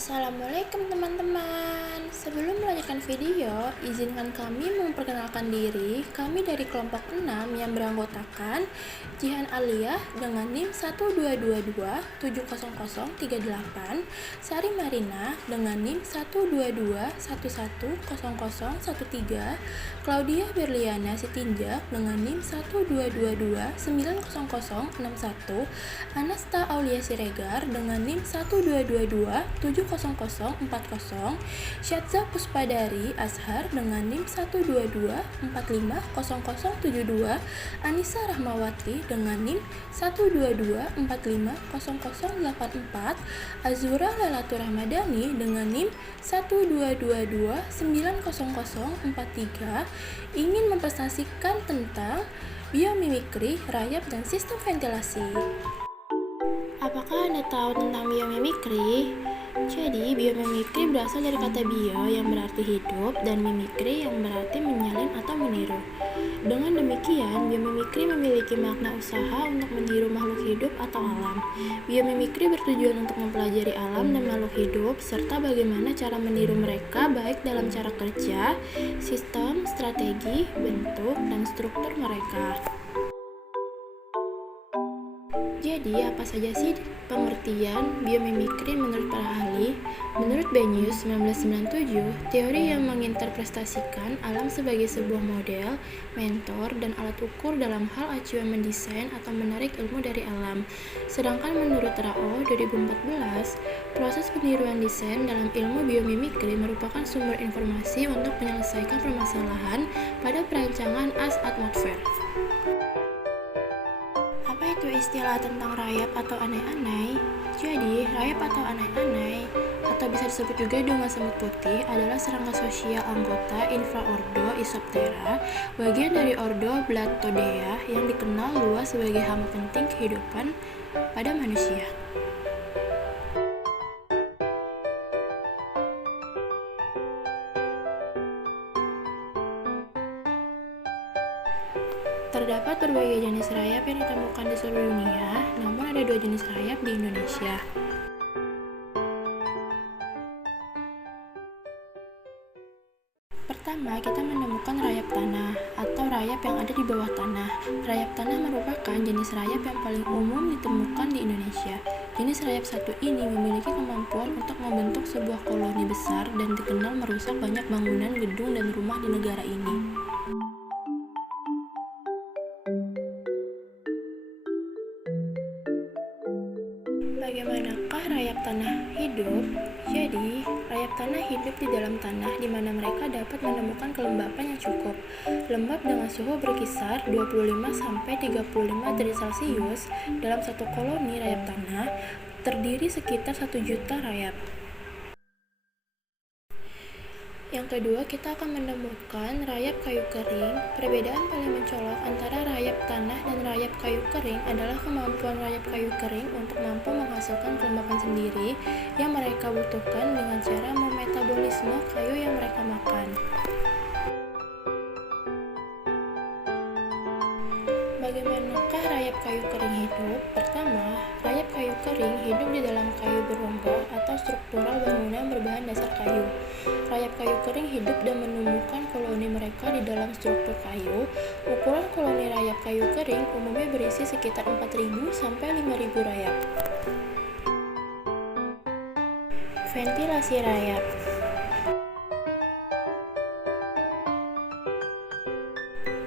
Assalamualaikum teman-teman. Sebelum melanjutkan video, izinkan kami memperkenalkan diri. Kami dari kelompok 6 yang beranggotakan Jihan Aliyah dengan NIM 122270038, Sari Marina dengan NIM 122110013, Claudia Berliana Sitinjak dengan NIM 122290061, Anasta Aulia Siregar dengan NIM 122270040, Syadza Puspadari Azhar dengan NIM 122450072, Anissa Rahmawati dengan NIM 122450084, Azura Lalatur Rahmadani dengan NIM 122290043 ingin mempresentasikan tentang biomimikri, rayap, dan sistem ventilasi. Apakah Anda tahu tentang biomimikri? Jadi, biomimikri berasal dari kata bio yang berarti hidup dan mimikri yang berarti menyalin atau meniru. Dengan demikian, biomimikri memiliki makna usaha untuk meniru makhluk hidup atau alam. Biomimikri bertujuan untuk mempelajari alam dan makhluk hidup serta bagaimana cara meniru mereka baik dalam cara kerja, sistem, strategi, bentuk, dan struktur mereka. Jadi, apa saja sih pengertian biomimikri menurut para ahli? Menurut Benius 1997, teori yang menginterpretasikan alam sebagai sebuah model, mentor, dan alat ukur dalam hal acuan mendesain atau menarik ilmu dari alam. Sedangkan menurut Rao 2014, proses peniruan desain dalam ilmu biomimikri merupakan sumber informasi untuk menyelesaikan permasalahan pada perancangan atmosfer. Apa itu istilah tentang rayap atau anai-anai? Jadi, rayap atau anai-anai, atau bisa disebut juga dengan semut putih, adalah serangga sosial anggota infraordo Isoptera, bagian dari ordo Blattodea yang dikenal luas sebagai hama penting kehidupan pada manusia. Terdapat berbagai jenis rayap yang ditemukan di seluruh dunia, namun ada 2 jenis rayap di Indonesia. Pertama, kita menemukan rayap tanah atau rayap yang ada di bawah tanah. Rayap tanah merupakan jenis rayap yang paling umum ditemukan di Indonesia. Jenis rayap satu ini memiliki kemampuan untuk membentuk sebuah koloni besar dan dikenal merusak banyak bangunan, gedung, dan rumah di negara ini. Bagaimanakah rayap tanah hidup? Jadi, rayap tanah hidup di dalam tanah di mana mereka dapat menemukan kelembapan yang cukup. Lembab dengan suhu berkisar 25-35 derajat Celcius dalam satu koloni rayap tanah terdiri sekitar 1 juta rayap. Yang kedua, kita akan menemukan rayap kayu kering. Perbedaan paling mencolok antara rayap tanah dan rayap kayu kering adalah kemampuan rayap kayu kering untuk mampu menghasilkan kelembapan sendiri yang mereka butuhkan dengan cara memetabolisme kayu yang mereka makan. Bagaimanakah rayap kayu kering hidup? Pertama, rayap kayu kering hidup di dalam kayu berongga atau struktural bangunan berbahan dasar kayu. Rayap kayu kering hidup dan menumbuhkan koloni mereka di dalam struktur kayu. Ukuran koloni rayap kayu kering umumnya berisi sekitar 4.000 sampai 5.000 rayap. Ventilasi rayap.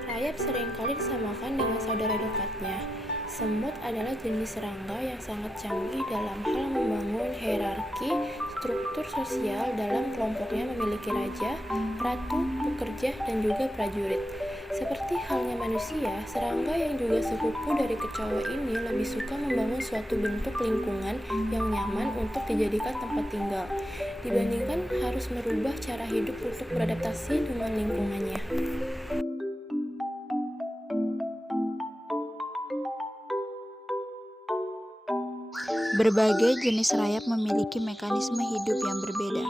Rayap seringkali disamakan dengan saudara dekatnya. Semut adalah jenis serangga yang sangat canggih dalam hal membangun hierarki struktur sosial. Dalam kelompoknya memiliki raja, ratu, pekerja, dan juga prajurit. Seperti halnya manusia, serangga yang juga sepupu dari kecoa ini lebih suka membangun suatu bentuk lingkungan yang nyaman untuk dijadikan tempat tinggal, dibandingkan harus merubah cara hidup untuk beradaptasi dengan lingkungannya. Berbagai jenis rayap memiliki mekanisme hidup yang berbeda.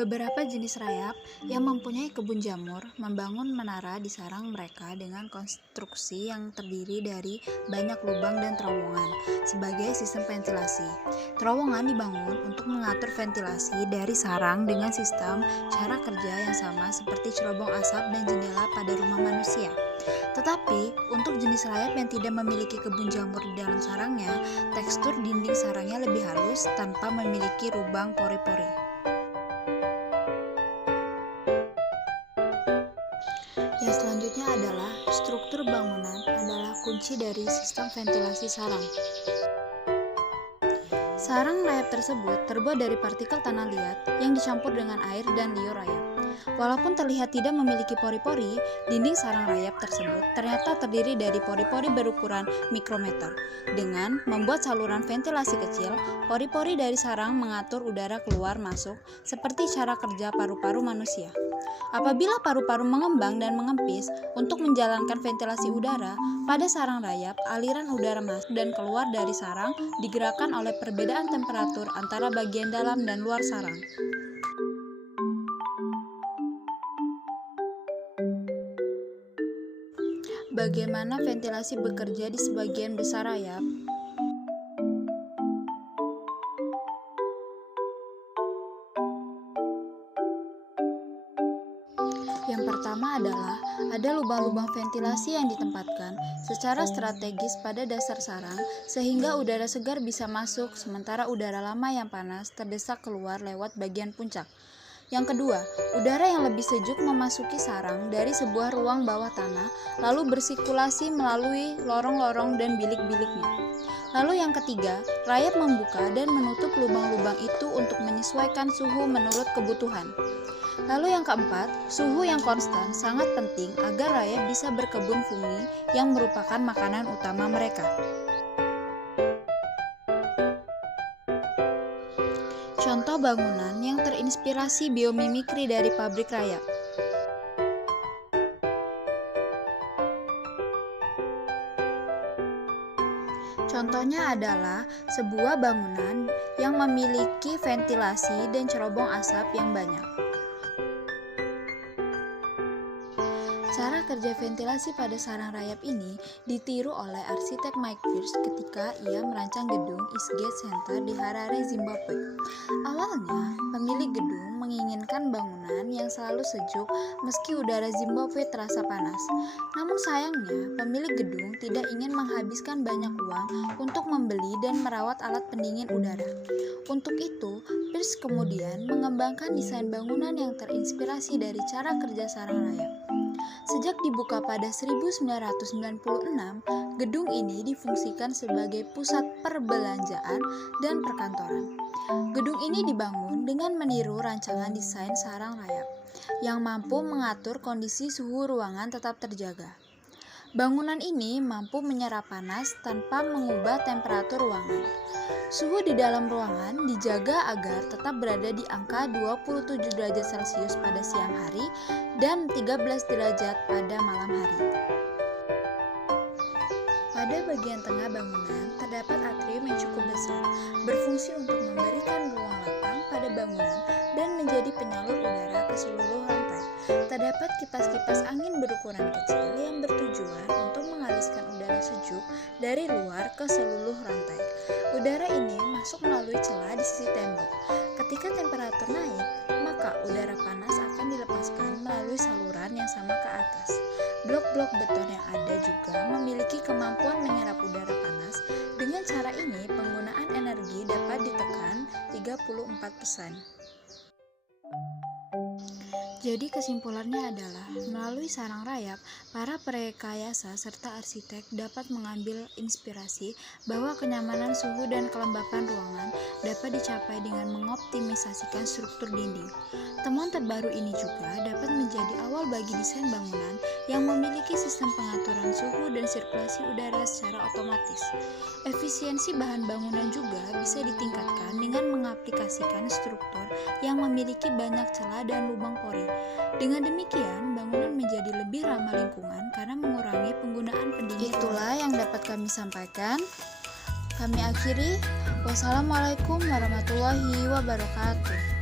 Beberapa jenis rayap yang mempunyai kebun jamur membangun menara di sarang mereka dengan konstruksi yang terdiri dari banyak lubang dan terowongan sebagai sistem ventilasi. Terowongan dibangun untuk mengatur ventilasi dari sarang dengan sistem cara kerja yang sama seperti cerobong asap dan jendela pada rumah manusia. Tetapi, untuk jenis rayap yang tidak memiliki kebun jamur di dalam sarangnya, tekstur dinding sarangnya lebih halus tanpa memiliki lubang pori-pori. Yang selanjutnya adalah struktur bangunan adalah kunci dari sistem ventilasi sarang. Sarang rayap tersebut terbuat dari partikel tanah liat yang dicampur dengan air dan liur rayap. Walaupun terlihat tidak memiliki pori-pori, dinding sarang rayap tersebut ternyata terdiri dari pori-pori berukuran mikrometer. Dengan membuat saluran ventilasi kecil, pori-pori dari sarang mengatur udara keluar masuk seperti cara kerja paru-paru manusia. Apabila paru-paru mengembang dan mengempis untuk menjalankan ventilasi udara, pada sarang rayap, aliran udara masuk dan keluar dari sarang digerakkan oleh perbedaan temperatur antara bagian dalam dan luar sarang. Bagaimana ventilasi bekerja di sebagian besar rayap? Yang pertama adalah ada lubang-lubang ventilasi yang ditempatkan secara strategis pada dasar sarang sehingga udara segar bisa masuk sementara udara lama yang panas terdesak keluar lewat bagian puncak. Yang kedua, udara yang lebih sejuk memasuki sarang dari sebuah ruang bawah tanah lalu bersirkulasi melalui lorong-lorong dan bilik-biliknya. Lalu yang ketiga, rayap membuka dan menutup lubang-lubang itu untuk menyesuaikan suhu menurut kebutuhan. Lalu yang keempat, suhu yang konstan sangat penting agar rayap bisa berkebun fungi yang merupakan makanan utama mereka. Contoh bangunan yang terinspirasi biomimikri dari pabrik rayap. Contohnya adalah sebuah bangunan yang memiliki ventilasi dan cerobong asap yang banyak. Cara kerja ventilasi pada sarang rayap ini ditiru oleh arsitek Mike Pierce ketika ia merancang gedung Eastgate Center di Harare, Zimbabwe. Awalnya, pemilik gedung menginginkan bangunan yang selalu sejuk meski udara Zimbabwe terasa panas. Namun sayangnya, pemilik gedung tidak ingin menghabiskan banyak uang untuk membeli dan merawat alat pendingin udara. Untuk itu, Pierce kemudian mengembangkan desain bangunan yang terinspirasi dari cara kerja sarang rayap. Sejak dibuka pada 1996, gedung ini difungsikan sebagai pusat perbelanjaan dan perkantoran. Gedung ini dibangun dengan meniru rancangan desain sarang rayap, yang mampu mengatur kondisi suhu ruangan tetap terjaga. Bangunan ini mampu menyerap panas tanpa mengubah temperatur ruangan. Suhu di dalam ruangan dijaga agar tetap berada di angka 27 derajat Celcius pada siang hari dan 13 derajat pada malam hari. Pada bagian tengah bangunan terdapat atrium yang cukup besar, berfungsi untuk memberikan ruang lapang pada bangunan dan menjadi penyalur udara ke seluruh lantai. Terdapat kipas-kipas angin berukuran kecil yang bertujuan untuk mengalirkan udara sejuk dari luar ke seluruh rantai. Udara ini masuk melalui celah di sisi tembok. Ketika temperatur naik, maka udara panas akan dilepaskan melalui saluran yang sama ke atas. Blok-blok beton yang ada juga memiliki kemampuan menyerap udara panas. Dengan cara ini, penggunaan energi dapat ditekan 34%. Jadi kesimpulannya adalah, melalui sarang rayap, para perekayasa serta arsitek dapat mengambil inspirasi bahwa kenyamanan suhu dan kelembapan ruangan dapat dicapai dengan mengoptimisasikan struktur dinding. Temuan terbaru ini juga dapat menjadi awal bagi desain bangunan yang memiliki sistem pengaturan suhu dan sirkulasi udara secara otomatis. Efisiensi bahan bangunan juga bisa ditingkatkan dengan mengaplikasikan struktur yang memiliki banyak celah dan lubang pori. Dengan demikian, bangunan menjadi lebih ramah lingkungan karena mengurangi penggunaan pendingin. Itulah yang dapat kami sampaikan. Kami akhiri. Wassalamualaikum warahmatullahi wabarakatuh.